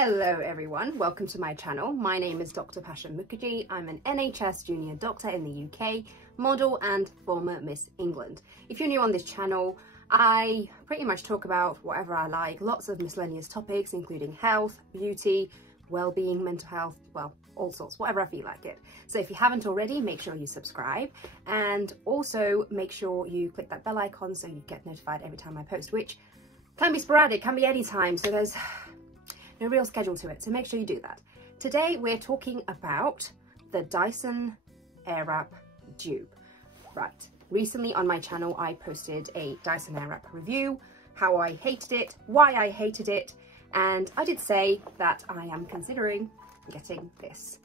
Hello everyone, welcome to my channel. My name is Dr. Bhasha Mukherjee. I'm an NHS junior doctor in the UK, model and former Miss England. If you're new on this channel, I pretty much talk about whatever I like, lots of miscellaneous topics including health, beauty, well-being, mental health, well, all sorts, whatever I feel like it. So if you haven't already, make sure you subscribe and also make sure you click that bell icon so you get notified every time I post, which can be sporadic, can be anytime, so there's no real schedule to it, so make sure you do that. Today we're talking about the Dyson Airwrap dupe. Right, recently on my channel I posted a Dyson Airwrap review, how I hated it, why I hated it, and I did say that I am considering getting this.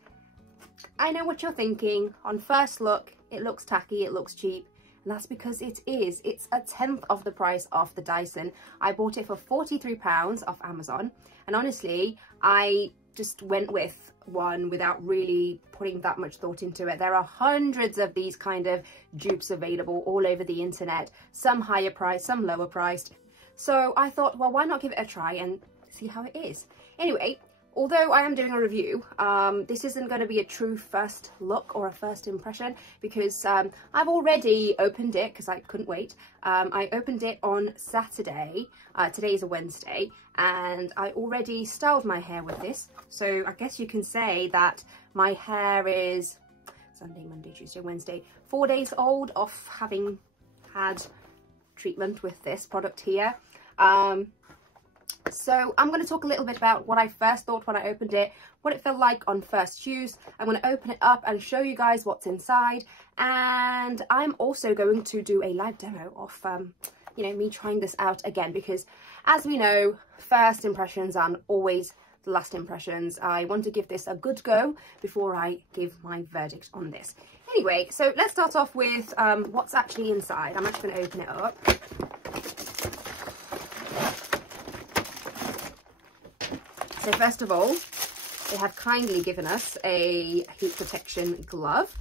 I know what you're thinking. On first look, it looks tacky, it looks cheap, and that's because it is. It's a tenth of the price of the Dyson. I bought it for £43 off Amazon, and honestly, I just went with one without really putting that much thought into it. There are hundreds of these kind of dupes available all over the internet, some higher priced, some lower priced. So I thought, well, why not give it a try and see how it is? Anyway, although I am doing a review, this isn't going to be a true first look or a first impression because I've already opened it because I couldn't wait. I opened it on Saturday, today is a Wednesday, and I already styled my hair with this. So I guess you can say that my hair is Sunday, Monday, Tuesday, Wednesday, 4 days old off having had treatment with this product here. So I'm going to talk a little bit about what I first thought when I opened it, what it felt like on first use. I'm going to open it up and show you guys what's inside, and I'm also going to do a live demo of me trying this out again, because as we know, first impressions are always the last impressions. I want to give this a good go before I give my verdict on this. Anyway, so let's start off with what's actually inside. I'm actually going to open it up. So first of all, they have kindly given us a heat protection glove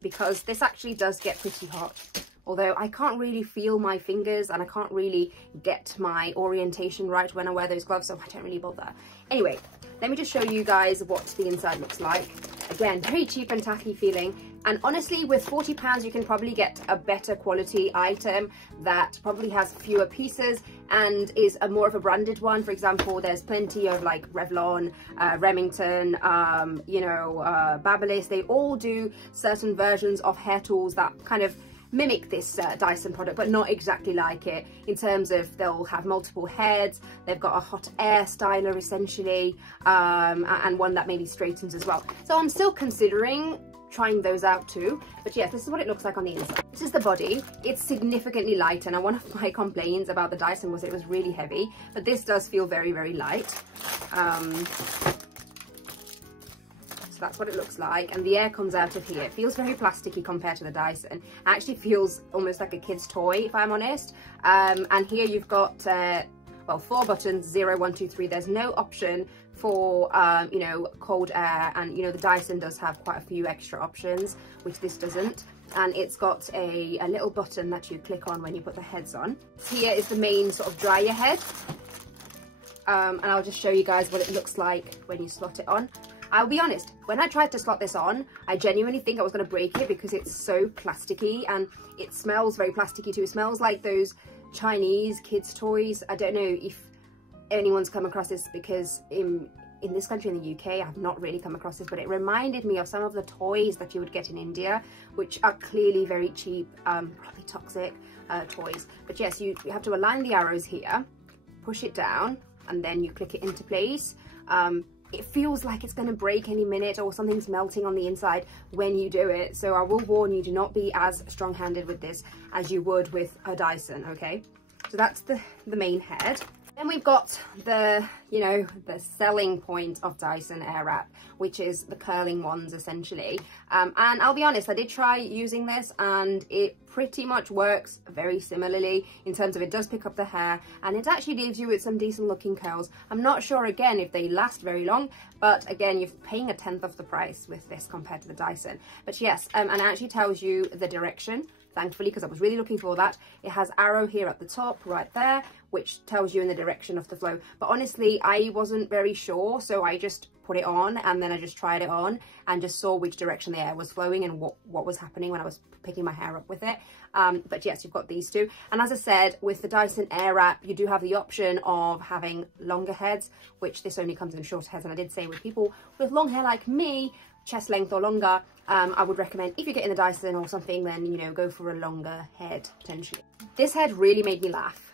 because this actually does get pretty hot. Although I can't really feel my fingers and I can't really get my orientation right when I wear those gloves, so I don't really bother. Anyway, let me just show you guys what the inside looks like. Again, very cheap and tacky feeling. And honestly, with £40, you can probably get a better quality item that probably has fewer pieces and is a more of a branded one. For example, there's plenty of like Revlon, Remington, Babyliss. They all do certain versions of hair tools that kind of mimic this Dyson product, but not exactly like it, in terms of they'll have multiple heads, they've got a hot air styler essentially, and one that maybe straightens as well. So I'm still considering trying those out too, but yes, this is what it looks like on the inside. This is the body. It's significantly light, and one of my complaints about the Dyson was it was really heavy, but this does feel very, very light. So that's what it looks like, and the air comes out of here. It feels very plasticky compared to the Dyson. It actually feels almost like a kid's toy, if I'm honest. And here you've got 4 buttons, 0, 1, 2, 3. There's no option for cold air, and the Dyson does have quite a few extra options, which this doesn't. And it's got a little button that you click on when you put the heads on. Here is the main sort of dryer head, and I'll just show you guys what it looks like when you slot it on. I'll be honest, when I tried to slot this on, I genuinely think I was going to break it because it's so plasticky, and it smells very plasticky too. It smells like those Chinese kids' toys. I don't know if anyone's come across this, because in this country, in the UK, I've not really come across this, but it reminded me of some of the toys that you would get in India, which are clearly very cheap, probably toxic toys. But yes, you have to align the arrows here, push it down, and then you click it into place. It feels like it's going to break any minute, or something's melting on the inside when you do it. So I will warn you, do not be as strong-handed with this as you would with a Dyson, okay? So that's the main head. Then we've got the selling point of Dyson Airwrap, which is the curling ones essentially. And I'll be honest, I did try using this and it pretty much works very similarly in terms of it does pick up the hair, and it actually leaves you with some decent looking curls. I'm not sure again if they last very long, but again, you're paying 1/10 of the price with this compared to the Dyson. But yes, and it actually tells you the direction, thankfully, because I was really looking for that. It has arrow here at the top right there, which tells you in the direction of the flow. But honestly, I wasn't very sure, so I just put it on, and then I just tried it on and just saw which direction the air was flowing and what was happening when I was picking my hair up with it. But yes, you've got these two. And as I said, with the Dyson Airwrap, you do have the option of having longer heads, which this only comes in shorter heads. And I did say with people with long hair like me, chest length or longer, I would recommend if you're getting the Dyson or something, then, you know, go for a longer head potentially. This head really made me laugh.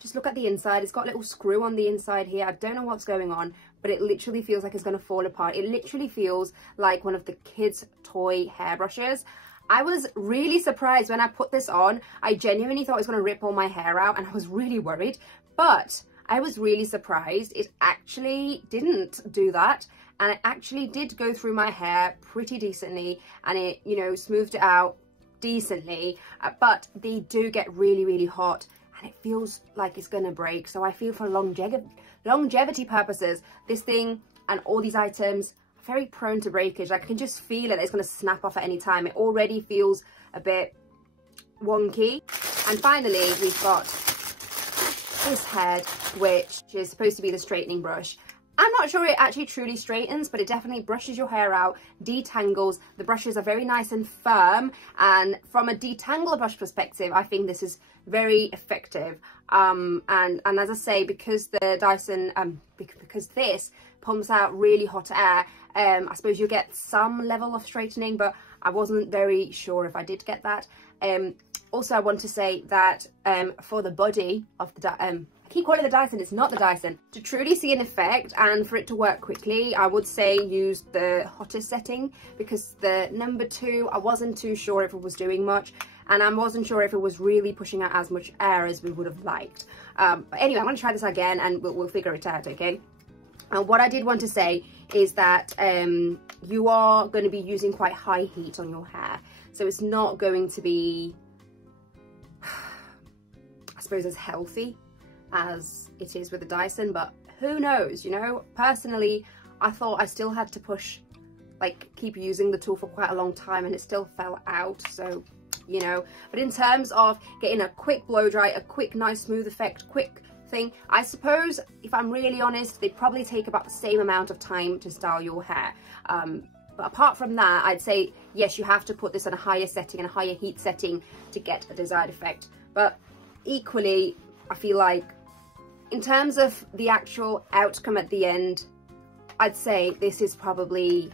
Just look at the inside. It's got a little screw on the inside here. I don't know what's going on, but it literally feels like it's going to fall apart. It literally feels like one of the kids' toy hairbrushes. I was really surprised when I put this on. I genuinely thought it was going to rip all my hair out, and I was really worried, but I was really surprised. It actually didn't do that, and it actually did go through my hair pretty decently, and it, you know, smoothed it out decently, but they do get really, really hot, and it feels like it's gonna break. So I feel for longevity purposes, this thing and all these items are very prone to breakage. Like, I can just feel it, it's gonna snap off at any time. It already feels a bit wonky. And finally, we've got this head, which is supposed to be the straightening brush. I'm not sure it actually truly straightens, but it definitely brushes your hair out, detangles. The brushes are very nice and firm, and from a detangle brush perspective, I think this is very effective. And as I say, because the Dyson, because this pumps out really hot air, I suppose you get some level of straightening, but I wasn't very sure if I did get that. Also, I want to say that for the body of the I keep calling it the Dyson, it's not the Dyson. To truly see an effect and for it to work quickly, I would say use the hottest setting, because the number 2, I wasn't too sure if it was doing much, and I wasn't sure if it was really pushing out as much air as we would have liked. But anyway, I'm going to try this again and we'll figure it out, okay? And what I did want to say is that you are going to be using quite high heat on your hair, so it's not going to be, I suppose, as healthy as it is with the Dyson, but who knows, you know? Personally, I thought I still had to push, like, keep using the tool for quite a long time, and it still fell out, so, you know. But in terms of getting a quick blow dry, a quick nice smooth effect, quick thing, I suppose, if I'm really honest, they probably take about the same amount of time to style your hair. But apart from that, I'd say, yes, you have to put this on a higher setting and a higher heat setting to get a desired effect. But equally, I feel like in terms of the actual outcome at the end, I'd say this is probably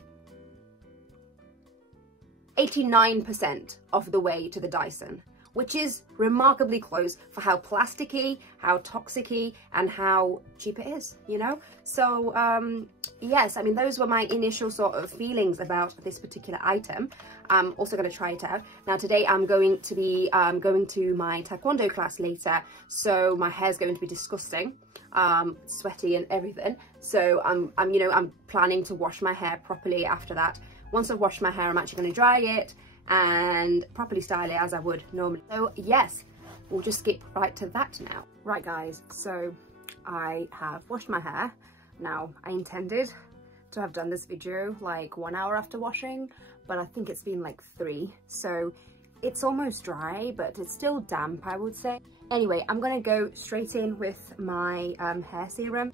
89% of the way to the Dyson, which is remarkably close for how plasticky, how toxic-y, and how cheap it is, you know? So, yes, I mean, those were my initial sort of feelings about this particular item. I'm also going to try it out. Now, today I'm going to be going to my Taekwondo class later, so my hair's going to be disgusting, sweaty and everything. So I'm planning to wash my hair properly after that. Once I've washed my hair, I'm actually going to dry it and properly style it as I would normally. So yes, we'll just skip right to that now. Right guys, so I have washed my hair. Now, I intended to have done this video like 1 hour after washing, but I think it's been like 3, so it's almost dry, but it's still damp, I would say. Anyway, I'm gonna go straight in with my hair serum.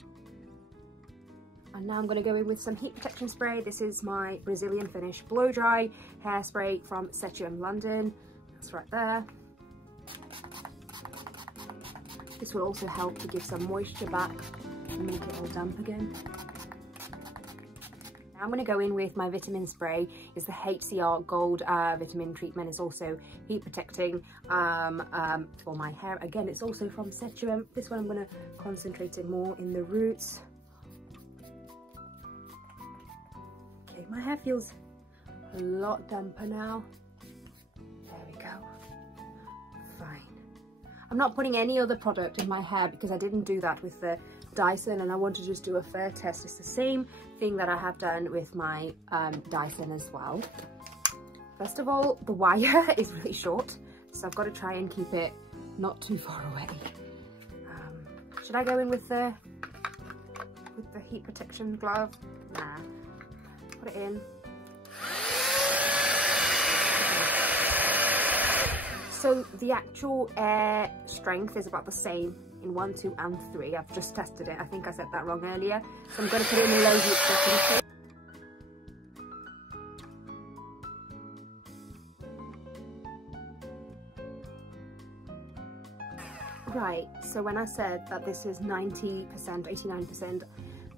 And now I'm going to go in with some heat protection spray. This is my Brazilian Finish Blow Dry hairspray from Setchum London. That's right there. This will also help to give some moisture back and make it all damp again. Now I'm going to go in with my vitamin spray. It's the HCR Gold Vitamin Treatment. It's also heat protecting for my hair. Again, it's also from Setchum. This one I'm going to concentrate it more in the roots. My hair feels a lot damper now. There we go. Fine. I'm not putting any other product in my hair because I didn't do that with the Dyson, and I want to just do a fair test. It's the same thing that I have done with my Dyson as well. First of all, the wire is really short, so I've got to try and keep it not too far away. Should I go in with the heat protection glove? Nah, put it in. So the actual air strength is about the same in 1, 2 and 3. I've just tested it. I think I said that wrong earlier. So I'm going to put it in the low heat setting. Right, so when I said that this is 90%, 89%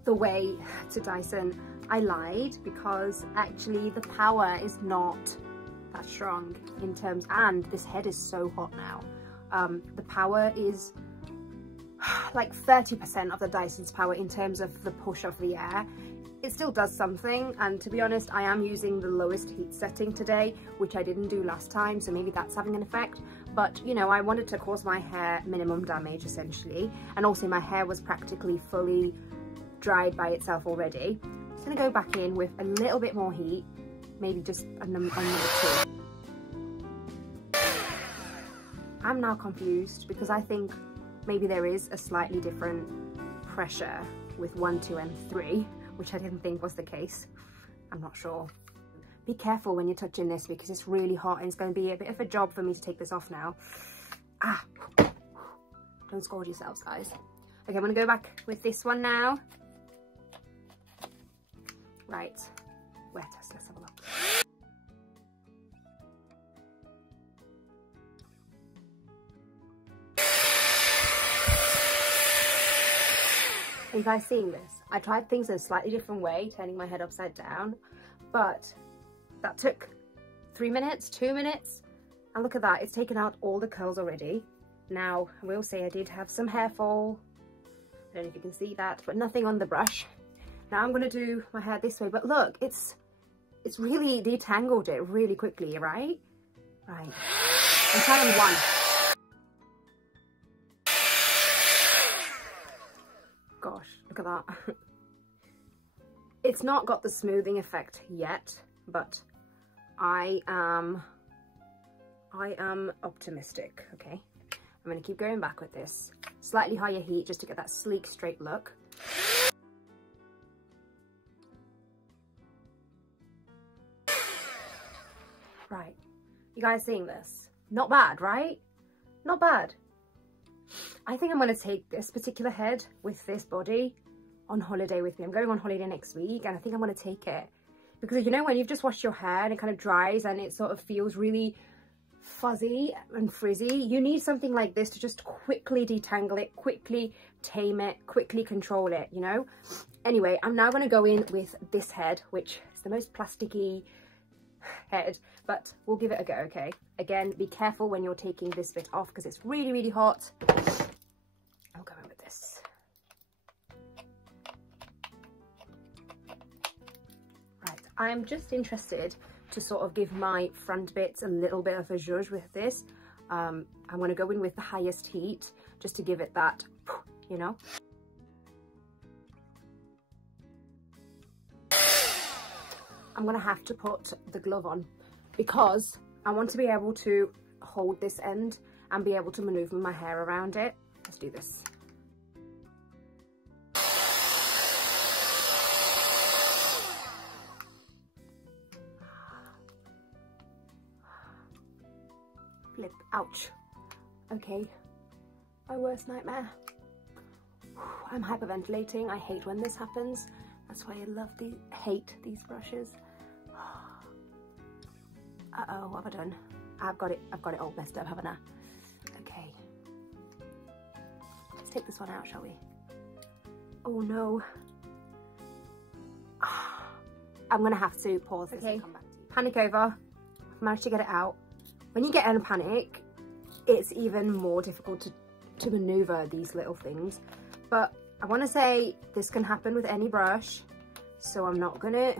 the way to Dyson, I lied, because actually the power is not that strong in terms, and this head is so hot now. The power is like 30% of the Dyson's power in terms of the push of the air. It still does something, and to be honest, I am using the lowest heat setting today, which I didn't do last time, so maybe that's having an effect. But you know, I wanted to cause my hair minimum damage essentially, and also my hair was practically fully dried by itself already. I'm just gonna go back in with a little bit more heat, maybe just a number 2. I'm now confused because I think maybe there is a slightly different pressure with 1, 2 and 3, which I didn't think was the case. I'm not sure. Be careful when you're touching this because it's really hot, and it's going to be a bit of a job for me to take this off now. Ah, don't scold yourselves, guys. Okay, I'm going to go back with this one now. Right, wear test, let's have a look. Are you guys seeing this? I tried things in a slightly different way, turning my head upside down, but that took 3 minutes, 2 minutes, and look at that, it's taken out all the curls already. Now, I will say I did have some hair fall. I don't know if you can see that, but nothing on the brush. Now I'm gonna do my hair this way, but look, it's really detangled it really quickly, right? Right, I'm trying one. Gosh, look at that. It's not got the smoothing effect yet, but I am optimistic. Okay, I'm gonna keep going back with this. Slightly higher heat just to get that sleek, straight look. Right, you guys seeing this? Not bad, right? Not bad. I think I'm going to take this particular head with this body on holiday with me. I'm going on holiday next week, and I think I'm going to take it. Because you know, when you've just washed your hair and it kind of dries and it sort of feels really fuzzy and frizzy, you need something like this to just quickly detangle it, quickly tame it, quickly control it, you know? Anyway, I'm now going to go in with this head, which is the most plasticky head, but we'll give it a go, okay? Again, be careful when you're taking this bit off because it's really, really hot. I'll go in with this. Right, I'm just interested to sort of give my front bits a little bit of a zhuzh with this. I'm going to go in with the highest heat just to give it that, you know. I'm going to have to put the glove on because I want to be able to hold this end and be able to maneuver my hair around it. Let's do this. Flip, ouch. Okay, my worst nightmare. I'm hyperventilating. I hate when this happens. That's why I hate these brushes. Uh-oh, what have I done? I've got it all messed up, haven't I? Okay. Let's take this one out, shall we? Oh no. I'm gonna have to pause this and come back to you. Panic over. I've managed to get it out. When you get in a panic, it's even more difficult to maneuver these little things. But I want to say this can happen with any brush, so I'm not gonna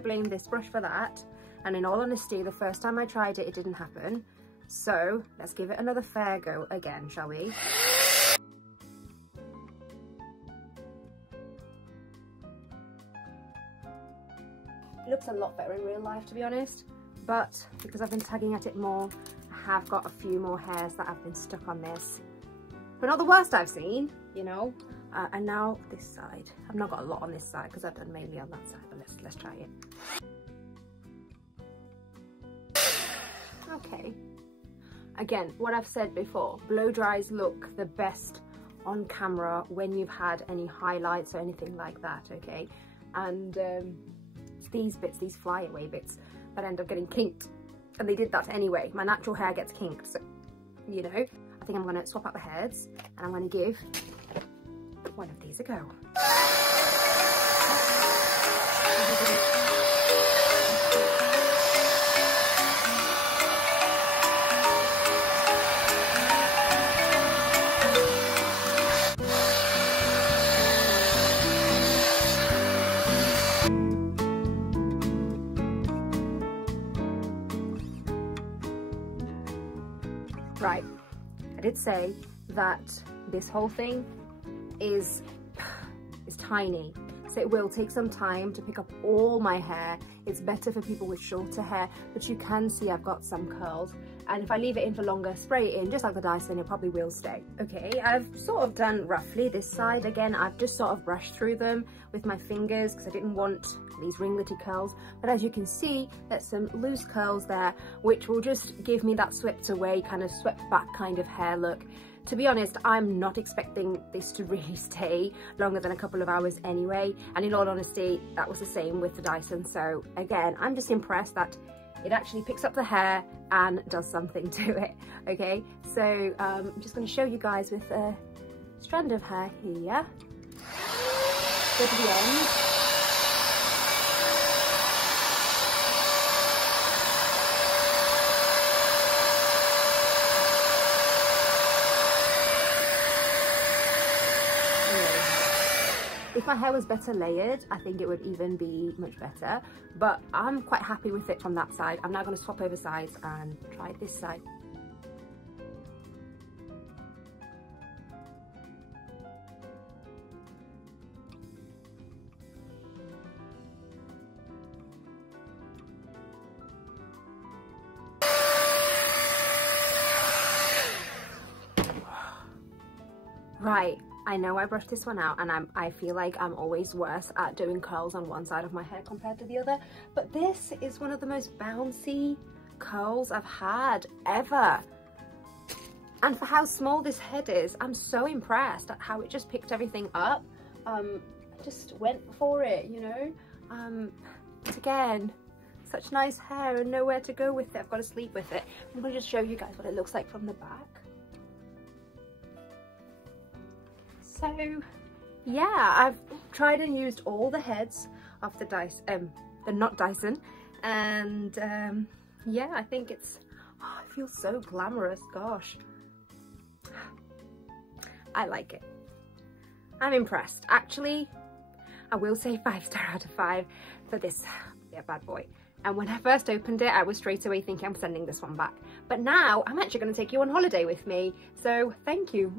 blame this brush for that. And in all honesty, the first time I tried it, it didn't happen. So let's give it another fair go again, shall we? It looks a lot better in real life, to be honest. But because I've been tagging at it more, I have got a few more hairs that have been stuck on this, but not the worst I've seen, you know. And now this side. I've not got a lot on this side because I've done mainly on that side, but let's try it. Okay. Again, what I've said before, blow dries look the best on camera when you've had any highlights or anything like that, okay? And it's these bits, these flyaway bits, that end up getting kinked. And they did that anyway. My natural hair gets kinked, so, you know. I think I'm going to swap out the heads, and I'm going to give one of these a go. Right, I did say that this whole thing is tiny, so it will take some time to pick up all my hair. It's better for people with shorter hair, but you can see I've got some curls, and if I leave it in for longer, spray it in just like the Dyson, it probably will stay. Okay, I've sort of done roughly this side. Again, I've just sort of brushed through them with my fingers because I didn't want these ringlety curls, but as you can see, there's some loose curls there which will just give me that swept away, kind of swept back kind of hair look. To be honest, I'm not expecting this to really stay longer than a couple of hours anyway, and in all honesty, that was the same with the Dyson. So again, I'm just impressed that it actually picks up the hair and does something to it. Okay, so I'm just going to show you guys with a strand of hair here. Go to the end. If my hair was better layered, I think it would even be much better, but I'm quite happy with it from that side. I'm now going to swap over sides and try this side. Right. I know I brushed this one out, and I feel like I'm always worse at doing curls on one side of my hair compared to the other, but this is one of the most bouncy curls I've had ever. And for how small this head is, I'm so impressed at how it just picked everything up. Just went for it, you know. But again, such nice hair and nowhere to go with it. I've got to sleep with it. I'm going to just show you guys what it looks like from the back. So yeah, I've tried and used all the heads of the Dyson, the not Dyson, and yeah, I think it's, oh, it feels so glamorous, gosh. I like it. I'm impressed. Actually, I will say 5-star out of 5 for this bad boy. And when I first opened it, I was straight away thinking I'm sending this one back. But now I'm actually going to take you on holiday with me. So thank you.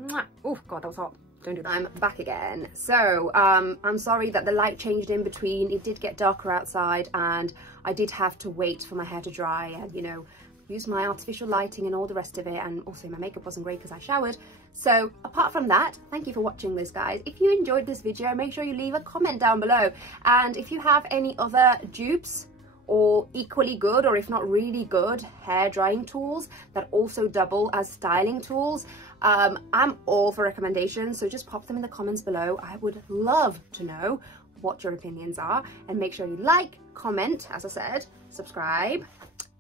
Oh God, that was hot. Don't do that. I'm back again. So I'm sorry that the light changed in between. It did get darker outside, and I did have to wait for my hair to dry and, you know, use my artificial lighting and all the rest of it. And also my makeup wasn't great because I showered. So apart from that, thank you for watching this, guys. If you enjoyed this video, make sure you leave a comment down below. And if you have any other dupes or equally good, or if not really good, hair drying tools that also double as styling tools, I'm all for recommendations, so just pop them in the comments below. I would love to know what your opinions are, and make sure you like, comment, as I said, subscribe,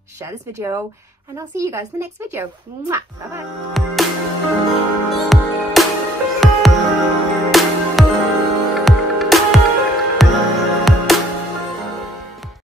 share this video, and I'll see you guys in the next video. Bye bye.